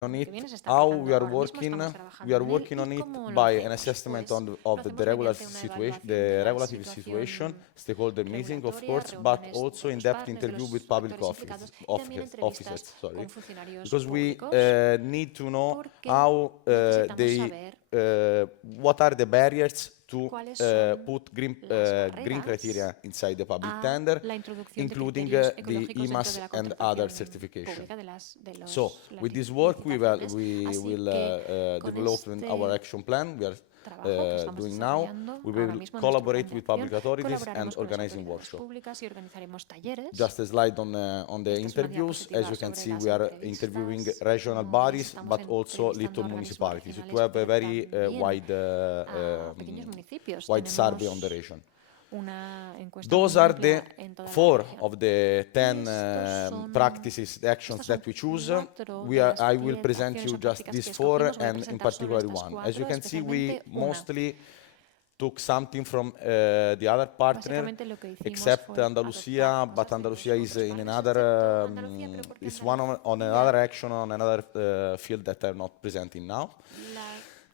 on it, how we are working on it by an assessment of the regulative situation, stakeholder meeting, of course, but also in-depth interview with public officers, sorry, because we need to know how what are the barriers to put green criteria inside the public tender, including the EMAS and other certification. So with this work, we will develop our action plan. We are doing now. We will collaborate with public authorities and organizing workshops. Just a slide on the interviews. As you can see, we are interviewing regional bodies, but also little municipalities, to have a very wide survey on the region. Those are the 4 of the 10 practices, actions that we choose. I will present you just these 4 and in particular one. As you can see, we mostly took something from the other partner, except Andalusia, but Andalusia is in another, is one on another action on another field that I'm not presenting now.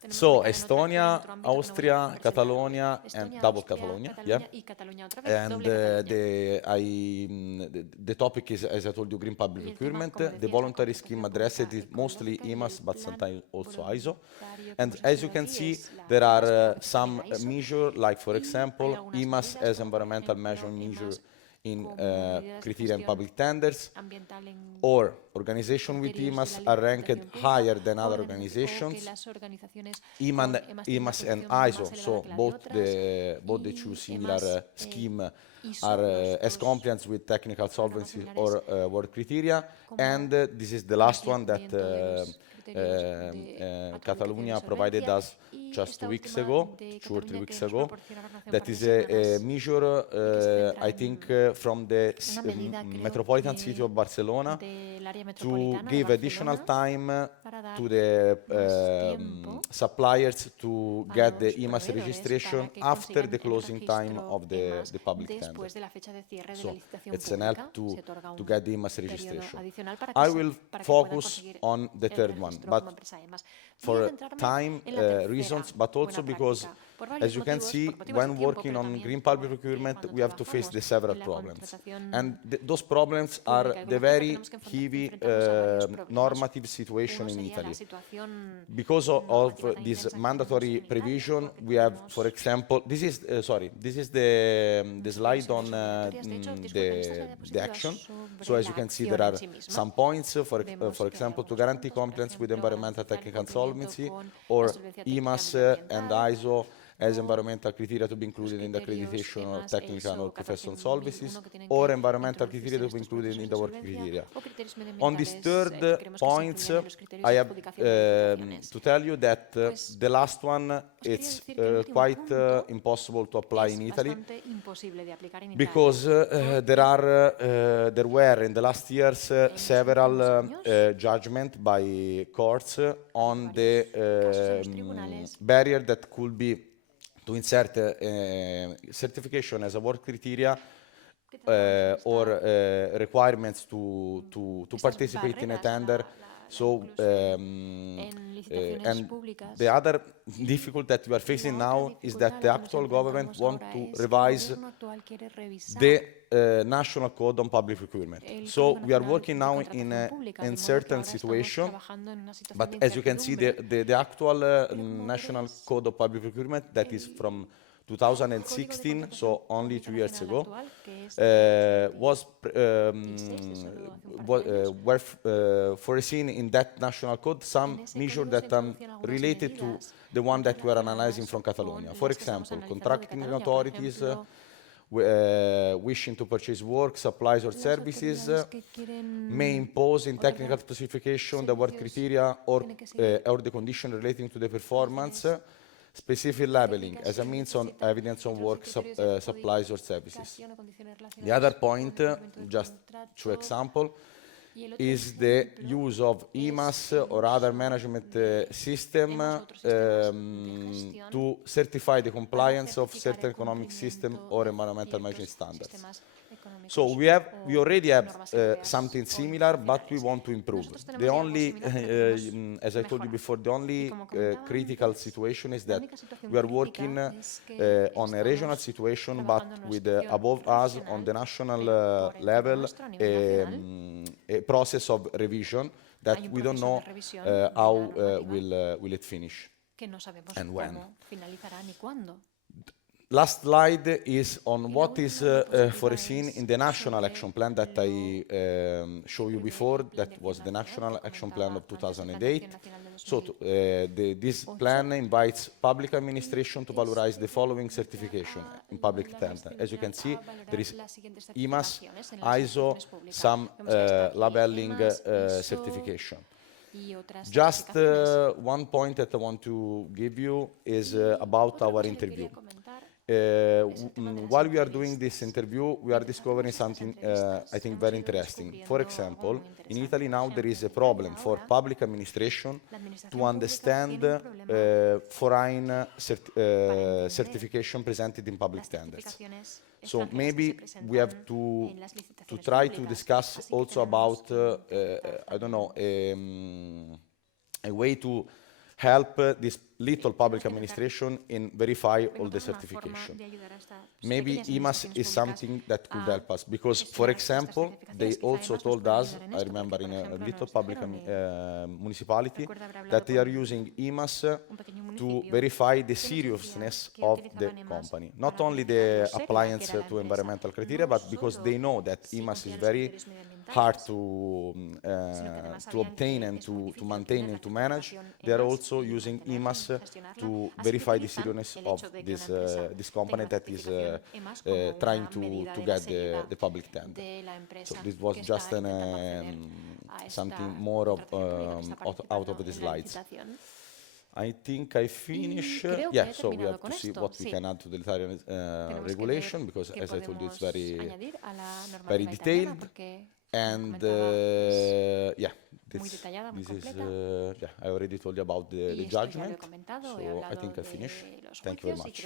So Estonia, Austria, Catalonia, and double Catalonia, yeah. And the topic is, as I told you, green public procurement. The voluntary scheme addressed is mostly EMAS, but sometimes also ISO. And as you can see, there are some measures, like for example, EMAS as environmental measure in criteria in public tenders, or organizations with EMAS are ranked higher than other organizations. EMAS and ISO, so both the two similar scheme are as compliant with technical solvency or work criteria. And this is the last one that Catalonia provided us just 2 weeks ago, 2 or 3 weeks ago. That is a measure, I think, from the metropolitan city of Barcelona to give additional time to the suppliers to get the EMAS registration after the closing time of the public tender. So it's an help to get the EMAS registration. I will focus on the third one, but for time reasons, but also because, as you can see, when working on green public procurement, we have to face the several problems. And those problems are the very heavy normative situation in Italy. Because of this mandatory provision, we have, for example, this is the slide on the action. So as you can see, there are some points, for example, to guarantee compliance with environmental technical solvency, or EMAS and ISO as environmental criteria to be included in the accreditation of technical or professional services, or environmental criteria to be included in the work criteria. On this third point, I have to tell you that the last one, it's quite impossible to apply in Italy, because there were in the last years several judgments by courts on the barrier that could be to insert certification as a work criteria or requirements to participate in a tender. So, and the other difficulty that we are facing now is that the actual government wants to revise the National Code on Public Procurement. So we are working now in a certain situation, but as you can see, the actual National Code of Public Procurement, that is from 2016, so only 2 years ago, were foreseen in that national code some measures that are related to the one that we are analyzing from Catalonia. For example, contracting authorities wishing to purchase work, supplies or services may impose in technical specification the work criteria or the condition relating to the performance, specific labeling as a means of evidence on work supplies or services. The other point, just 2 examples, is the use of EMAS or other management system to certify the compliance of certain economic system or environmental management standards. So we already have something similar, but we want to improve. The only, as I told you before, the only critical situation is that we are working on a regional situation, but with above us on the national level a process of revision that we don't know how will it finish and when. Last slide is on what is foreseen in the National Action Plan that I showed you before. That was the National Action Plan of 2008. So this plan invites public administration to valorize the following certification in public tender. As you can see, there is EMAS, ISO, some labeling certification. Just one point that I want to give you is about our interview. While we are doing this interview, we are discovering something I think very interesting. For example, in Italy now there is a problem for public administration to understand foreign certification presented in public standards. So maybe we have to try to discuss also about, I don't know, a way to help this little public administration in verify all the certification. Maybe EMAS is something that could help us because, for example, they also told us, I remember in a little public municipality, that they are using EMAS to verify the seriousness of the company. Not only the appliance to environmental criteria, but because they know that EMAS is very hard to obtain and to maintain and to manage. They are also using EMAS to verify the seriousness of this company that is trying to get the public tender. So this was just something more of, out of the slides. I think I finished. Yeah, so we have to see what we can add to the Italian regulation because, as I told you, it's very detailed. And yeah, this is, yeah, I already told you about the judgment, so I think I finished. Thank you very much.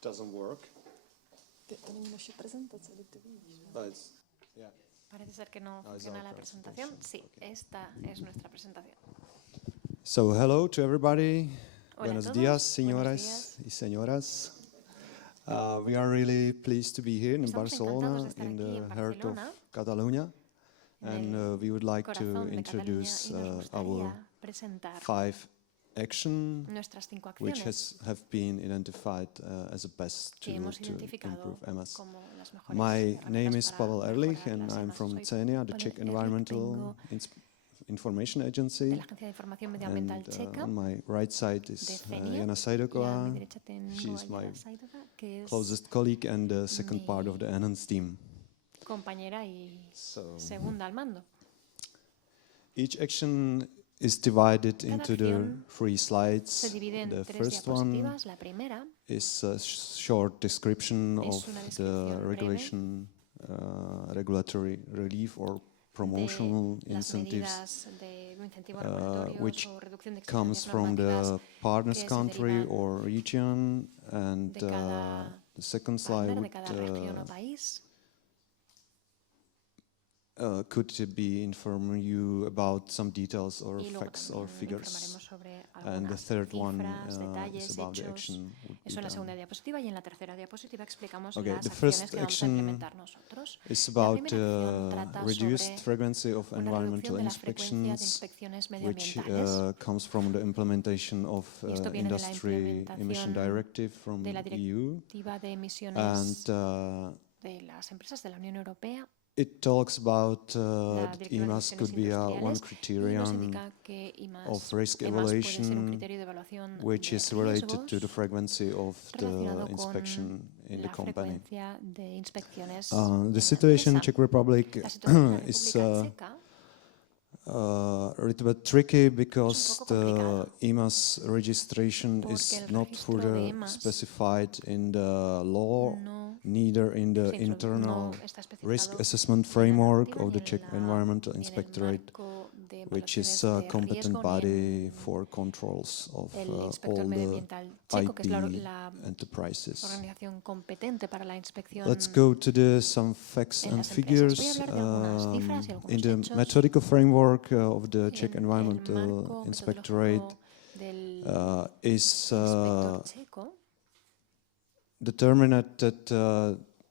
Doesn't work. Parece ser que no funciona la presentación. Sí, esta es nuestra presentación. So hello to everybody. Buenos días, señoras y señoras. We are really pleased to be here in Barcelona, in the heart of Catalonia, and we would like to introduce our 5 action, which have been identified as the best tool to improve EMAS. My name is Pavel Erlich, and I'm from CENIA, the Czech Environmental Information Agency. And on my right side is Jana Sajdoková. She's my closest colleague and the second part of the enhanced team. Each action is divided into the 3 slides. The first one is a short description of the regulatory relief or promotional incentives, which comes from the partners country or region, and the second slide would could be inform you about some details or facts or figures. And the third one is about the action. Okay, the first action is about reduced frequency of environmental inspections, which comes from the implementation of Industry Emission Directive from the EU. And it talks about that EMAS could be one criterion of risk evaluation, which is related to the frequency of the inspection in the company. De inspecciones The situation in Czech Republic La situación en la is República Checa a little bit tricky because poco the complicado. EMAS registration Porque is el not registro de further EMAS specified in the law, no neither in the se internal no está risk especificado assessment en la framework normativa of ni the en Czech la- Environmental ni en el Inspectorate, marco de which is evaluaciones de competent riesgo, ni body en for controls of el all inspector the medioambiental checo, que es IP la enterprises. organización competente para la inspección. Let's go to some facts en and las empresas. Voy a figures. hablar de algunas cifras y algunos In the hechos. methodical framework of the Czech En el Environmental marco Inspectorate metodológico del is inspector checo, determined that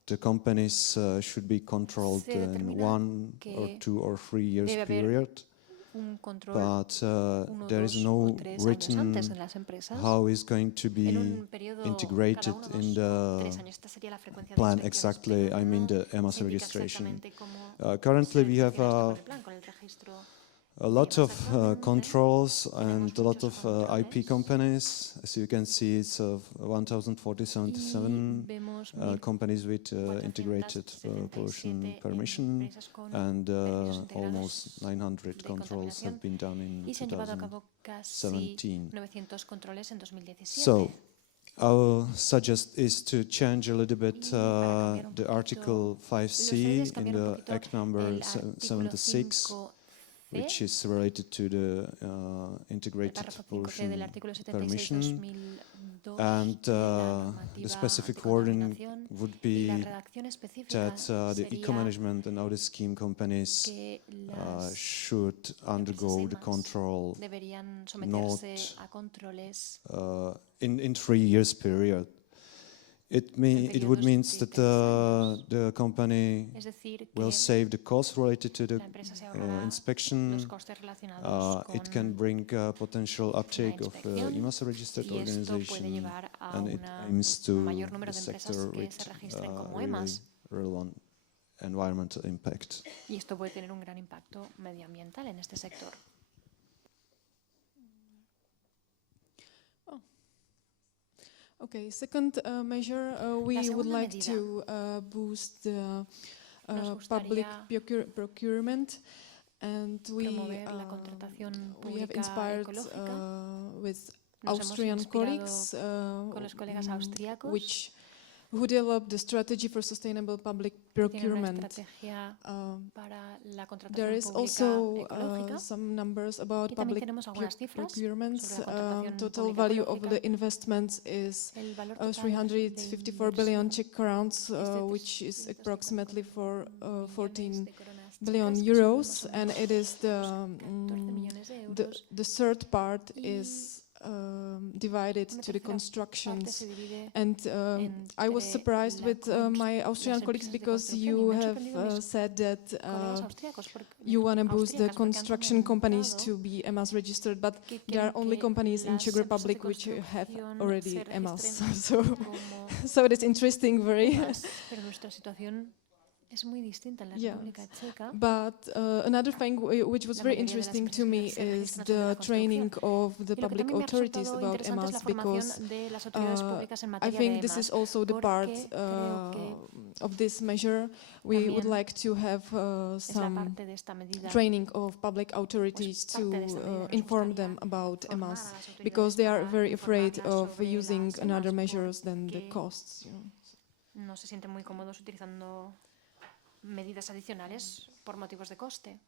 the companies should be controlled se in determina 1 or que 2 or 3 years debe haber period, un control but uno, there is dos no o 3 años written antes en las empresas. how is going to En be un periodo integrated cada 1, in 2 o the 3 años. Esta sería la frecuencia de plan inspecciones, exactly, pero I mean no the EMAS se indica registration. exactamente cómo Currently se we have funciona esto con el plan, con el registro. a lot EMAS of actualmente controls tenemos and a lot muchos of IP controles. companies. As you can see, it's Y 1,477 vemos companies with integrated pollution 1.477 permission, empresas con and permisos integrados almost 900 de controls have contaminación, been done in y se han llevado a cabo casi 2017. 900 controles en 2017. So, our suggest is to change a little bit para cambiar un the poquito, Article lo suyo 5C es in cambiar un the poquito Act number el artículo 76, 5C, which is related to the el integrated párrafo 5C pollution del artículo permission, 76/2002 and de la the normativa specific wording anticontaminación, would y la be redacción específica that the sería eco-management and other scheme companies que las should undergo the EMAS control deberían not someterse a controles in 3 years period. It would periodos mean de that 3 años. the company Es decir, will que save the cost related to the la empresa se ahorrará inspection. los costes relacionados It can con bring potential uptake of inspección, EMAS registered y esto puede organization, llevar a and it un aims to mayor número the de empresas sector que with se registren como really EMAS, relevant environmental impact. y esto puede tener un gran impacto medioambiental en este sector. Okay, second measure, we would segunda like medida. to boost the Nos public gustaría procurement, and promover la contratación we have pública inspired ecológica. with Nos hemos Austrian inspirado colleagues, con los colegas austríacos, who developed the strategy for sustainable public que tienen una procurement. estrategia para la There contratación is pública also ecológica. some numbers about Y también public tenemos algunas cifras procurements. sobre la contratación Total pública value of ecológica. the investments is El valor total de 354 billion Czech crowns, es de which is 354 approximately for millones 14 de coronas billion checas, que son euros, más o and menos it is 14 millones de euros. the third part Y is divided una to the tercera parte constructions. se divide And I was entre surprised la with my Austrian las colleagues empresas de because construcción, y you me han have sorprendido mis said that colegas austríacos, you want to boost the austríacas, porque han construction companies comentado to be EMAS registered, but que there are quieren only que companies in las Czech empresas de Republic which have construcción already se EMAS. registren So, como so it is interesting, very. EMAS, pero nuestra situación es muy distinta en la Yeah. República Checa. But another thing which was La very mayoría de las interesting to me empresas se is registran sobre the la training of the Y lo que public también me ha authorities resultado about interesante es la EMAS, because formación de las autoridades públicas en I materia think de this is EMAS, also the part porque creo que of this measure. We would también like to have es la some parte de esta medida training of public authorities parte to de esta medida nos inform gustaría them about formar EMAS, a las autoridades because they are para very afraid informarlas of sobre using las another EMAS, measures than the porque costs. no se sienten muy cómodos utilizando medidas adicionales por motivos de coste.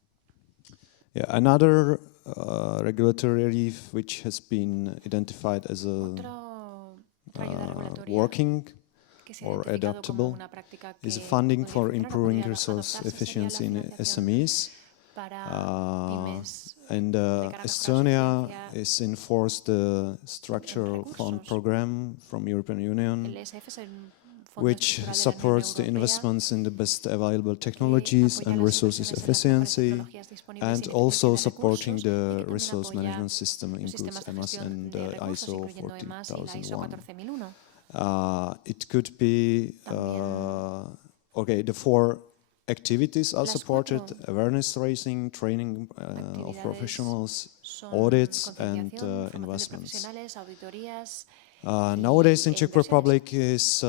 Yeah, another regulatory relief which has been identified as a Otra ayuda regulatoria working que se ha or identificado adaptable como una práctica que is funding podría for funcionar o improving podría resource adoptarse efficiency sería in la financiación SMEs. para pymes And de cara a mejorar su Estonia eficiencia. is enforced the structural fund recursos. program from European Union, El ESF es el Fondo which Estructural de la Unión supports the Europea, investments in the best available que technologies apoya and las resources inversiones en las mejores efficiency, tecnologías disponibles y and en also eficiencia de supporting recursos, y the que también resource apoya management system los includes sistemas de EMAS gestión and de recursos, ISO incluyendo EMAS y la ISO 40001. 14001. It could be, okay, the 4 activities are Las supported: 4 awareness raising, training of actividades professionals, son audits and concienciación, formación de investments. profesionales, auditorías. Nowadays in e Czech inversiones. Republic is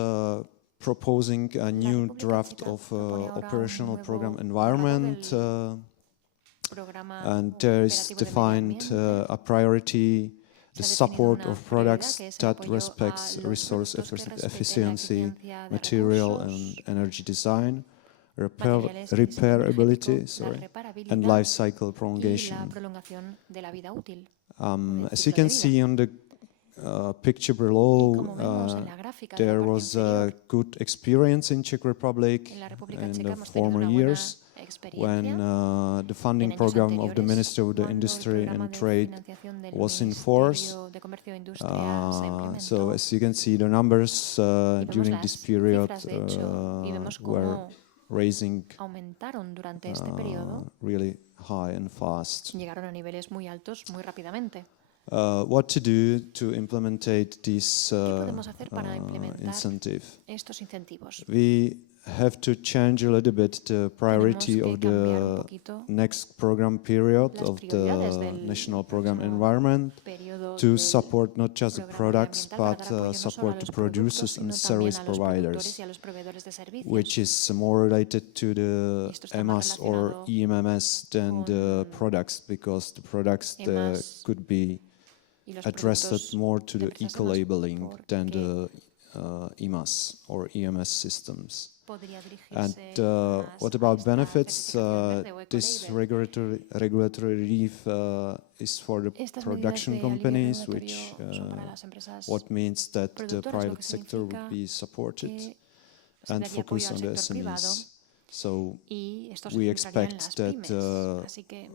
proposing a new draft of operational program environment, and there is defined a priority, the support of products that respects resource efficiency, material and energy design, repairability, and life cycle prolongation. As you can see on the picture below, there was a good experience in Czech Republic in the former years when the funding program of the Ministry of the Industry and Trade was in force. So as you can see, the numbers during this period were rising really high and fast. What to do to implement this incentive? We have to change a little bit the priority of the next program period of the National Program Environment to support not just the products but support the producers and service providers, which is more related to the EMAS or EMAS than the products, because the products could be addressed more to the eco-labeling than the EMAS or EMS systems. And what about benefits? This regulatory relief is for the production companies, which what means that the private sector would be supported and focus on the SMEs. So we expect that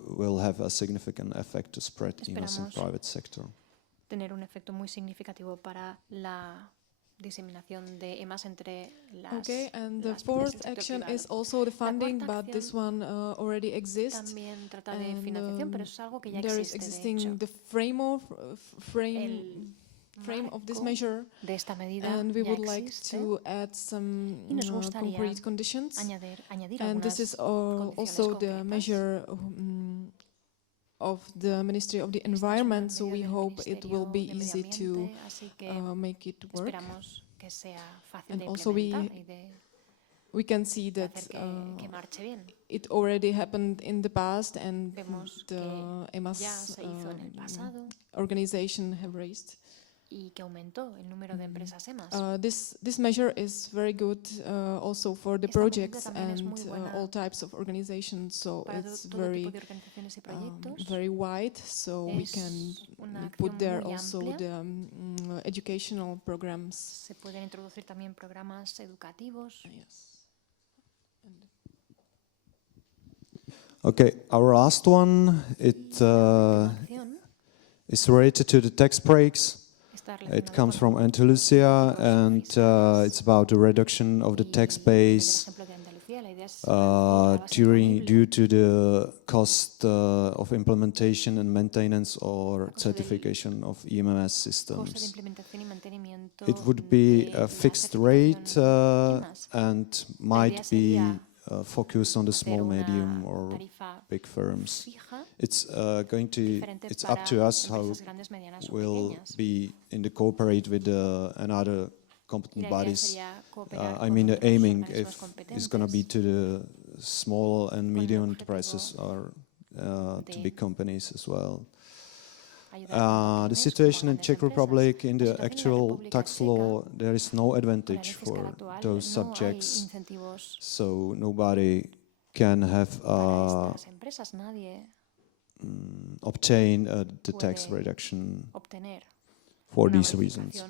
will have a significant effect to spread EMAS in private sector. Tener un efecto muy significativo para la diseminación de EMAS entre las. Okay, and the fourth action is also the funding, but this one already exists. También trata de financiación, pero es algo que ya there is existe, de existing hecho. the frame of this measure, de esta medida and we ya would like existe, to add some concrete conditions. añadir And this is also the measure of the Ministry of the Environment, so we hope it will be easy to make it work. Que sea fácil And de also we can see that que marche bien. it already happened in the past, and Vemos the ya EMAS se hizo en el pasado organization have raised. Y que aumentó el número de empresas EMAS. This measure is very good also for the Esta medida projects también es and muy buena all types of organizations, so para it's todo very tipo de organizaciones y proyectos. very wide, so we can una put acción there muy also amplia. the educational programs. Se pueden introducir también programas educativos. Yes. Okay, our last one, it is related to the tax breaks. It comes from Andalusia, and it's about the reduction of the tax base due to the cost of implementation and maintenance or certification of EMAS systems. It would be a fixed rate and might be focused on the small, medium or big firms. It's it's up to us how we'll be in the cooperate with another competent bodies. I mean, the aiming if it's going to be to the small and medium enterprises or to big companies as well. The situation in Czech Republic in the actual tax law, there is no advantage for those subjects, so nobody can have obtain the tax reduction for these reasons.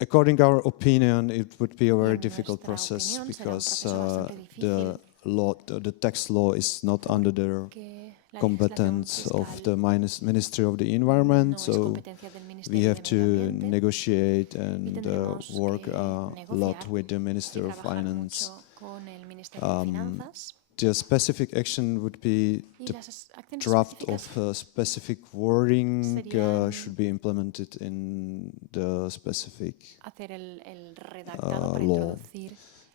According to our opinion, it would be a very difficult process because the tax law is not under the competence of the Ministry of the Environment, so we have to negotiate and work a lot with the Ministry of Finance. The specific action would be the draft of specific wording should be implemented in the specific law.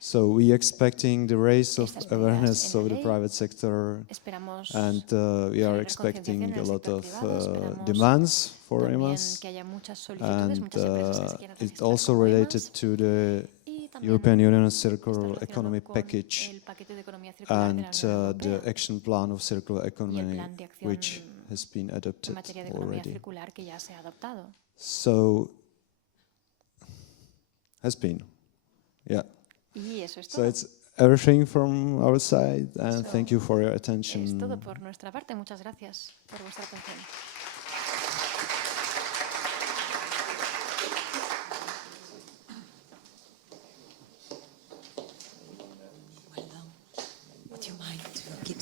So we expecting the raise of estas awareness medidas en of la the ley. private sector, Esperamos and we are generar expecting concienciación en a el lot sector of privado, esperamos demands for también EMAS, que haya muchas solicitudes, and muchas empresas que se quieran it registrar also como related EMAS, to the y también European Union está Circular relacionado Economy con Package el paquete de economía circular de and la Unión the Europea Action Plan of Circular y el Economy, plan de acción which has been en adopted materia de economía already. circular que ya se ha adoptado. So, has been, yeah. Y eso es So todo. it's everything from our side, and So, thank you for your Es todo attention. por nuestra parte. Muchas gracias por vuestra atención. Would you mind to keep?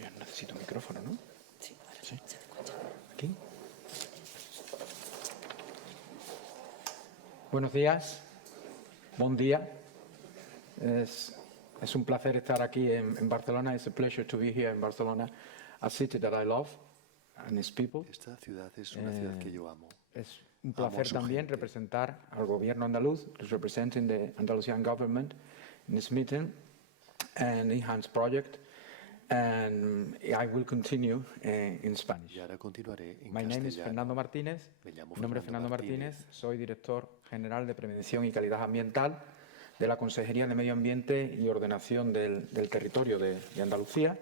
Yo necesito micrófono, ¿no? Sí, ahora Sí. se te escucha. Aquí. Buenos días. Buen día. Es un placer estar aquí en Barcelona. It's a pleasure to be here in Barcelona, a city that I love and its people. Esta ciudad es una ciudad que yo amo. Es un Amo a placer su también gente. representar al gobierno andaluz, representing the Andalusian government in this meeting and enhance project. And I will continue in Spanish. Y ahora continuaré en My name is castellano. Fernando Martínez. Me llamo Mi nombre es Fernando Martínez. Soy director general de Prevención y Calidad Ambiental de la Consejería de Medio Ambiente y Ordenación del Territorio de Andalucía.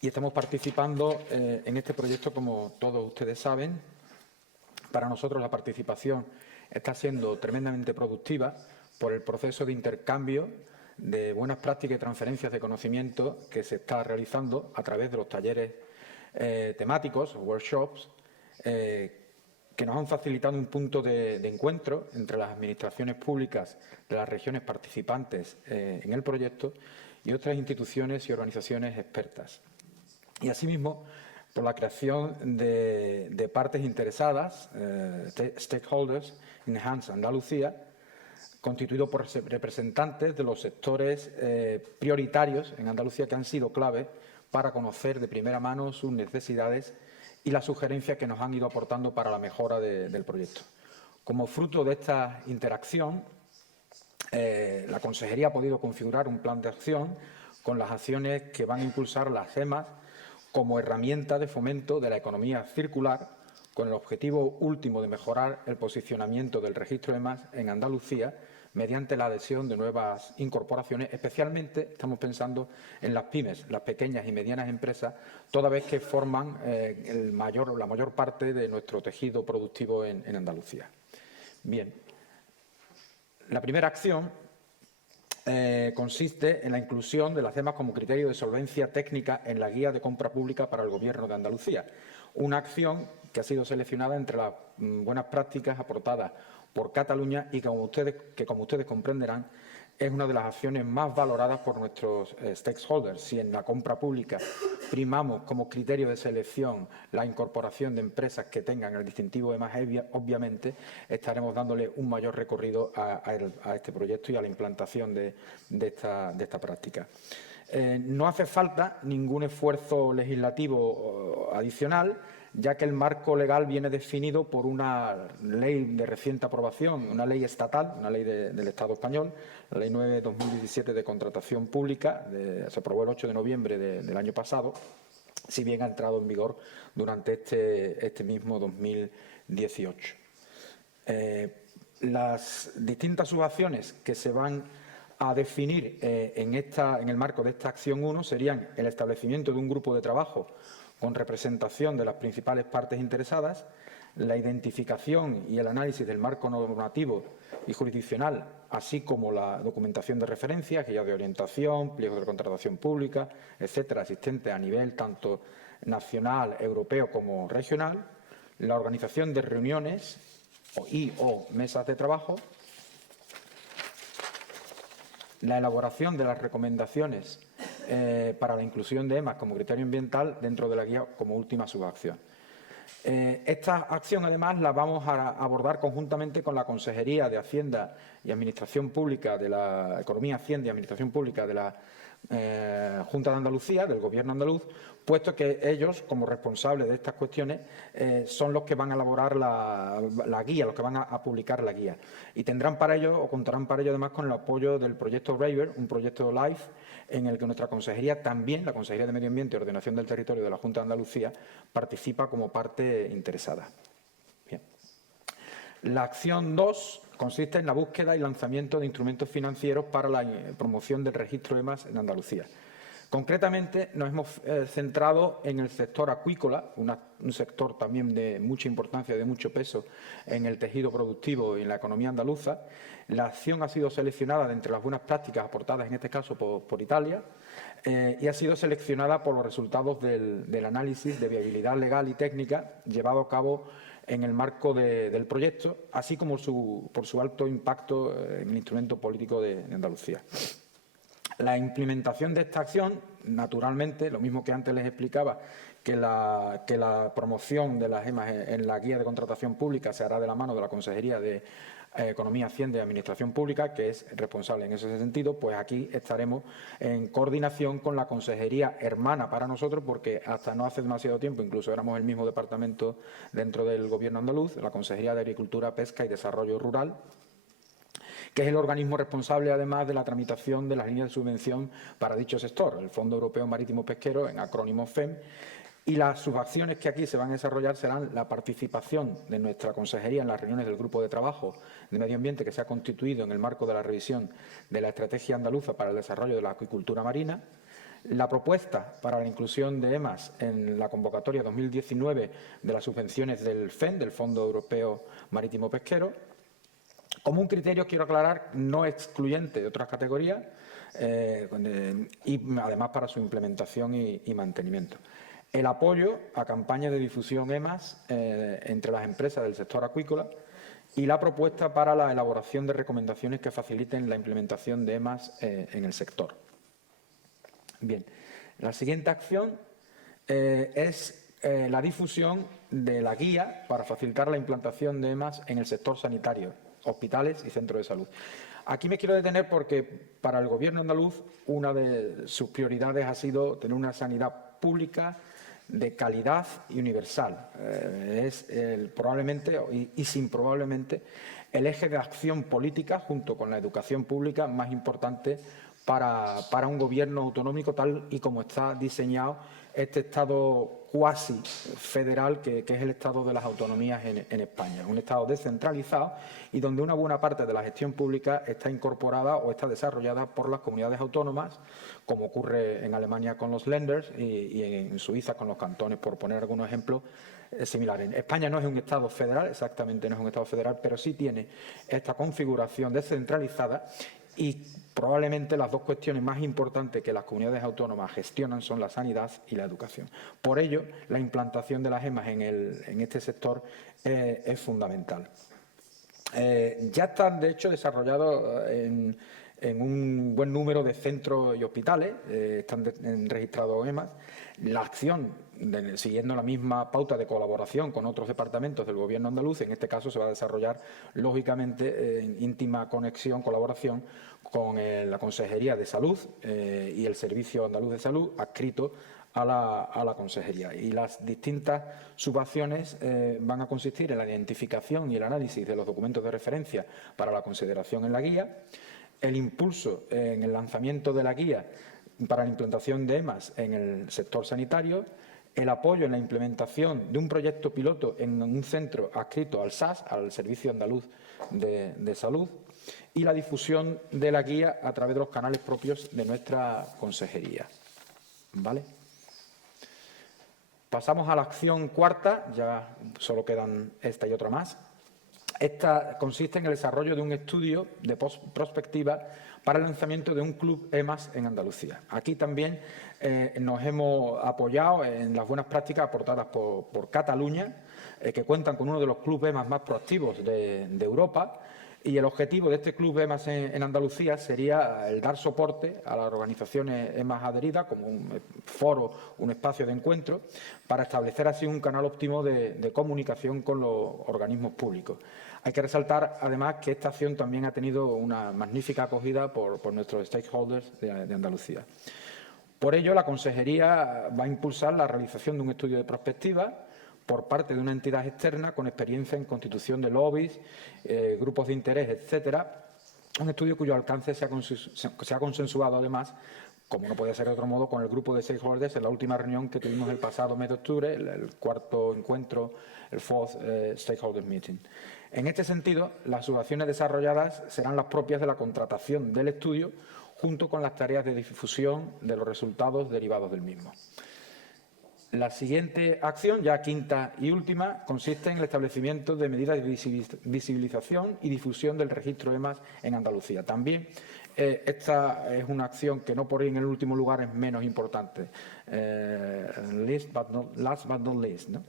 Y estamos participando en este proyecto, como todos ustedes saben. Para nosotros la participación está siendo tremendamente productiva por el proceso de intercambio de buenas prácticas y transferencias de conocimiento que se está realizando a través de los talleres temáticos, workshops, que nos han facilitado un punto de encuentro entre las administraciones públicas de las regiones participantes en el proyecto y otras instituciones y organizaciones expertas. Y asimismo, por la creación de partes interesadas, stakeholders, in Enhance Andalucía, constituido por representantes de los sectores prioritarios en Andalucía que han sido clave para conocer de primera mano sus necesidades y las sugerencias que nos han ido aportando para la mejora del proyecto. Como fruto de esta interacción, la Consejería ha podido configurar un plan de acción con las acciones que van a impulsar las EMAS como herramienta de fomento de la economía circular, con el objetivo último de mejorar el posicionamiento del registro EMAS en Andalucía mediante la adhesión de nuevas incorporaciones. Especialmente estamos pensando en las pymes, las pequeñas y medianas empresas, toda vez que forman la mayor parte de nuestro tejido productivo en Andalucía. Bien, la primera acción consiste en la inclusión de las EMAS como criterio de solvencia técnica en la guía de compra pública para el Gobierno de Andalucía. Una acción que ha sido seleccionada entre las buenas prácticas aportadas por Cataluña y que, como ustedes comprenderán, es una de las acciones más valoradas por nuestros stakeholders. Si en la compra pública primamos como criterio de selección la incorporación de empresas que tengan el distintivo EMAS, obviamente estaremos dándole un mayor recorrido a este proyecto y a la implantación de esta práctica. No hace falta ningún esfuerzo legislativo adicional, ya que el marco legal viene definido por una ley de reciente aprobación, una ley estatal, una ley del Estado español, la Ley 9/2017 de Contratación Pública, se aprobó el 8 de noviembre del año pasado, si bien ha entrado en vigor durante este mismo 2018. Las distintas subacciones que se van a definir en el marco de esta acción 1 serían el establecimiento de un grupo de trabajo con representación de las principales partes interesadas, la identificación y el análisis del marco normativo y jurisdiccional, así como la documentación de referencia, guías de orientación, pliegos de contratación pública, etcétera, existentes a nivel tanto nacional, europeo como regional, la organización de reuniones o mesas de trabajo, la elaboración de las recomendaciones para la inclusión de EMAS como criterio ambiental dentro de la guía como última subacción. Esta acción, además, la vamos a abordar conjuntamente con la Consejería de Hacienda y Administración Pública, de la Economía, Hacienda y Administración Pública de la Junta de Andalucía, del Gobierno andaluz, puesto que ellos, como responsables de estas cuestiones, son los que van a elaborar la guía, los que van a publicar la guía. Y tendrán para ello, o contarán para ello además con el apoyo del proyecto RAVER, un proyecto LIFE, en el que nuestra consejería también, la Consejería de Medio Ambiente y Ordenación del Territorio de la Junta de Andalucía, participa como parte interesada. Bien. La acción 2 consiste en la búsqueda y lanzamiento de instrumentos financieros para la promoción del registro EMAS en Andalucía. Concretamente, nos hemos centrado en el sector acuícola, un sector también de mucha importancia, de mucho peso en el tejido productivo y en la economía andaluza. La acción ha sido seleccionada de entre las buenas prácticas aportadas, en este caso, por Italia, y ha sido seleccionada por los resultados del análisis de viabilidad legal y técnica llevado a cabo en el marco del proyecto, así como por su alto impacto en el instrumento político de Andalucía. La implementación de esta acción, naturalmente, lo mismo que antes les explicaba, que la promoción de las EMAS en la guía de contratación pública se hará de la mano de la Consejería de Economía, Hacienda y Administración Pública, que es responsable en ese sentido, pues aquí estaremos en coordinación con la consejería hermana para nosotros, porque hasta no hace demasiado tiempo, incluso éramos el mismo departamento dentro del Gobierno andaluz, la Consejería de Agricultura, Pesca y Desarrollo Rural, que es el organismo responsable, además, de la tramitación de las líneas de subvención para dicho sector, el Fondo Europeo Marítimo Pesquero, en acrónimo FEM, y las subacciones que aquí se van a desarrollar serán la participación de nuestra consejería en las reuniones del Grupo de Trabajo de Medio Ambiente que se ha constituido en el marco de la revisión de la Estrategia Andaluza para el Desarrollo de la Acuicultura Marina, la propuesta para la inclusión de EMAS en la convocatoria 2019 de las subvenciones del FEM, del Fondo Europeo Marítimo Pesquero, como un criterio, quiero aclarar, no excluyente de otras categorías y además para su implementación y mantenimiento. El apoyo a campañas de difusión EMAS entre las empresas del sector acuícola y la propuesta para la elaboración de recomendaciones que faciliten la implementación de EMAS en el sector. Bien, la siguiente acción es la difusión de la guía para facilitar la implantación de EMAS en el sector sanitario, hospitales y centros de salud. Aquí me quiero detener porque para el Gobierno andaluz una de sus prioridades ha sido tener una sanidad pública de calidad y universal. Es probablemente y sin probablemente el eje de acción política junto con la educación pública más importante para un gobierno autonómico tal y como está diseñado este Estado cuasi federal que es el Estado de las autonomías en España. Un Estado descentralizado y donde una buena parte de la gestión pública está incorporada o está desarrollada por las comunidades autónomas, como ocurre en Alemania con los Länders y en Suiza con los cantones, por poner algunos ejemplos similares. España no es un Estado federal, exactamente no es un Estado federal, pero sí tiene esta configuración descentralizada. Y probablemente las dos cuestiones más importantes que las comunidades autónomas gestionan son la sanidad y la educación. Por ello, la implantación de las EMAS en este sector es fundamental. Ya están, de hecho, desarrollados en un buen número de centros y hospitales, están registrados EMAS. La acción, siguiendo la misma pauta de colaboración con otros departamentos del Gobierno andaluz, en este caso se va a desarrollar, lógicamente, en íntima conexión, colaboración con la Consejería de Salud y el Servicio Andaluz de Salud, adscrito a la Consejería. Y las distintas subacciones van a consistir en la identificación y el análisis de los documentos de referencia para la consideración en la guía, el impulso en el lanzamiento de la guía para la implantación de EMAS en el sector sanitario, el apoyo en la implementación de un proyecto piloto en un centro adscrito al SAS, al Servicio Andaluz de Salud, y la difusión de la guía a través de los canales propios de nuestra consejería. ¿Vale? Pasamos a la acción cuarta, ya solo quedan esta y otra más. Esta consiste en el desarrollo de un estudio de prospectiva para el lanzamiento de un club EMAS en Andalucía. Aquí también nos hemos apoyado en las buenas prácticas aportadas por Cataluña, que cuentan con uno de los clubes EMAS más proactivos de Europa, Y el objetivo de este club EMAS en Andalucía sería el dar soporte a las organizaciones EMAS adheridas como un foro, un espacio de encuentro, para establecer así un canal óptimo de comunicación con los organismos públicos. Hay que resaltar, además, que esta acción también ha tenido una magnífica acogida por nuestros stakeholders de Andalucía. Por ello, la Consejería va a impulsar la realización de un estudio de prospectiva por parte de una entidad externa con experiencia en constitución de lobbies, grupos de interés, etcétera. Un estudio cuyo alcance se ha consensuado, además, como no podía ser de otro modo, con el grupo de stakeholders en la última reunión que tuvimos el pasado mes de octubre, el cuarto encuentro, el fourth Stakeholders Meeting. En este sentido, las subacciones desarrolladas serán las propias de la contratación del estudio, junto con las tareas de difusión de los resultados derivados del mismo. La siguiente acción, ya quinta y última, consiste en el establecimiento de medidas de visibilización y difusión del registro EMAS en Andalucía. También esta es una acción que no por ir en el último lugar es menos importante. Last but not least, ¿no?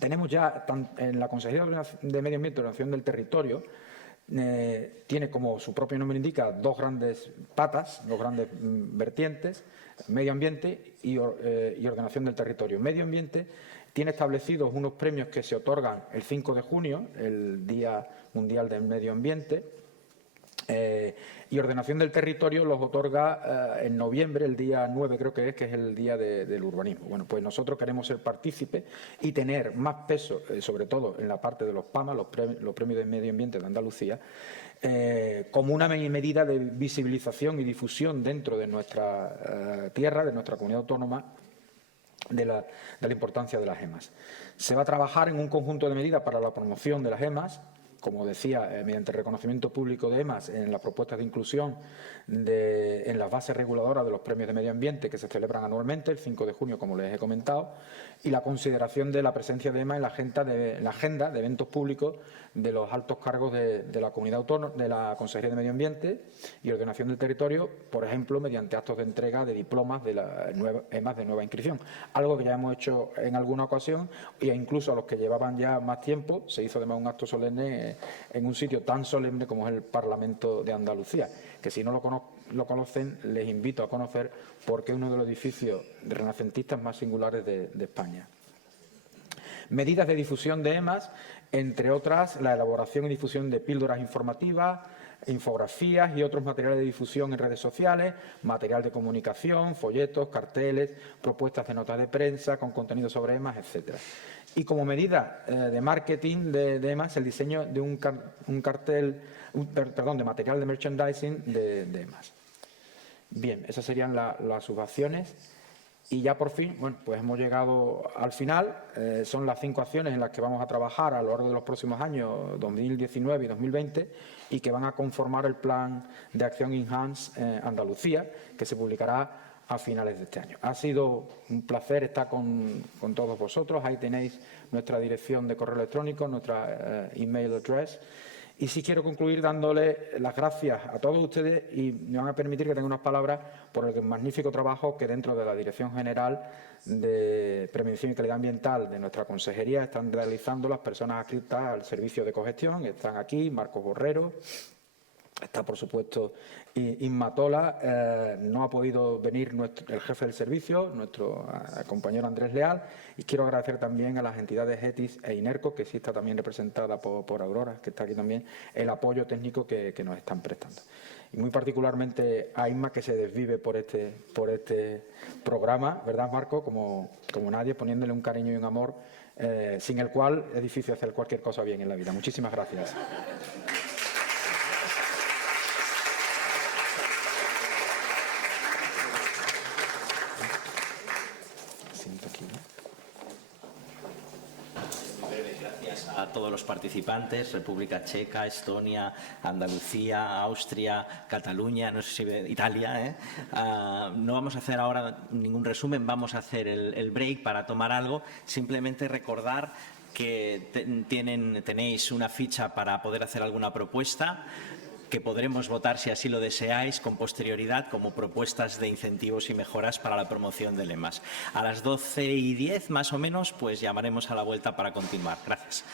Tenemos ya en la Consejería de Medio Ambiente y Ordenación del Territorio, tiene, como su propio nombre indica, dos grandes patas, dos grandes vertientes: medio ambiente y ordenación del territorio. Medio ambiente tiene establecidos unos premios que se otorgan el 5 de junio, el Día Mundial del Medio Ambiente, y ordenación del territorio los otorga en noviembre, el día 9 creo que es el Día del Urbanismo. Bueno, pues nosotros queremos ser partícipes y tener más peso, sobre todo en la parte de los PAMA, los premios de medio ambiente de Andalucía, como una medida de visibilización y difusión dentro de nuestra tierra, de nuestra comunidad autónoma, de la importancia de las EMAS. Se va a trabajar en un conjunto de medidas para la promoción de las EMAS, como decía, mediante el reconocimiento público de EMAS en las propuestas de inclusión en las bases reguladoras de los premios de medio ambiente que se celebran anualmente, el 5 de junio, como les he comentado, y la consideración de la presencia de EMAS en la agenda de eventos públicos de los altos cargos de la comunidad autónoma, de la Consejería de Medio Ambiente y Ordenación del Territorio, por ejemplo, mediante actos de entrega de diplomas de la EMAS de nueva inscripción. Algo que ya hemos hecho en alguna ocasión, e incluso a los que llevaban ya más tiempo, se hizo además un acto solemne en un sitio tan solemne como es el Parlamento de Andalucía, que si no lo conocen, les invito a conocer, porque es uno de los edificios renacentistas más singulares de España. Medidas de difusión de EMAS, entre otras, la elaboración y difusión de píldoras informativas, infografías y otros materiales de difusión en redes sociales, material de comunicación, folletos, carteles, propuestas de notas de prensa con contenido sobre EMAS, etcétera. Y como medida de marketing de EMAS, el diseño de de material de merchandising de EMAS. Bien, esas serían las subacciones. Y ya por fin, bueno, pues hemos llegado al final. Son las 5 acciones en las que vamos a trabajar a lo largo de los próximos años, 2019 y 2020, y que van a conformar el Plan de Acción Enhance Andalucía, que se publicará a finales de este año. Ha sido un placer estar con todos vosotros. Ahí tenéis nuestra dirección de correo electrónico, nuestra email address. Y sí quiero concluir dándole las gracias a todos ustedes, y me van a permitir que tenga unas palabras por el magnífico trabajo que dentro de la Dirección General de Prevención y Calidad Ambiental de nuestra Consejería están realizando las personas adscritas al servicio de cogestión. Están aquí Marcos Borrero, está por supuesto Inma Tola, no ha podido venir el jefe del servicio, nuestro compañero Andrés Leal, y quiero agradecer también a las entidades ETIS e INERCO, que sí está también representada por Aurora, que está aquí también, el apoyo técnico que nos están prestando. Y muy particularmente a Inma, que se desvive por este programa, ¿verdad, Marco? Como nadie, poniéndole un cariño y un amor, sin el cual es difícil hacer cualquier cosa bien en la vida. Muchísimas gracias. A todos los participantes, República Checa, Estonia, Andalucía, Austria, Cataluña, no sé si Italia. No vamos a hacer ahora ningún resumen, vamos a hacer el break para tomar algo. Simplemente recordar que tenéis una ficha para poder hacer alguna propuesta, que podremos votar, si así lo deseáis, con posterioridad como propuestas de incentivos y mejoras para la promoción del EMAS. A las 12:10 más o menos, pues llamaremos a la vuelta para continuar. Gracias.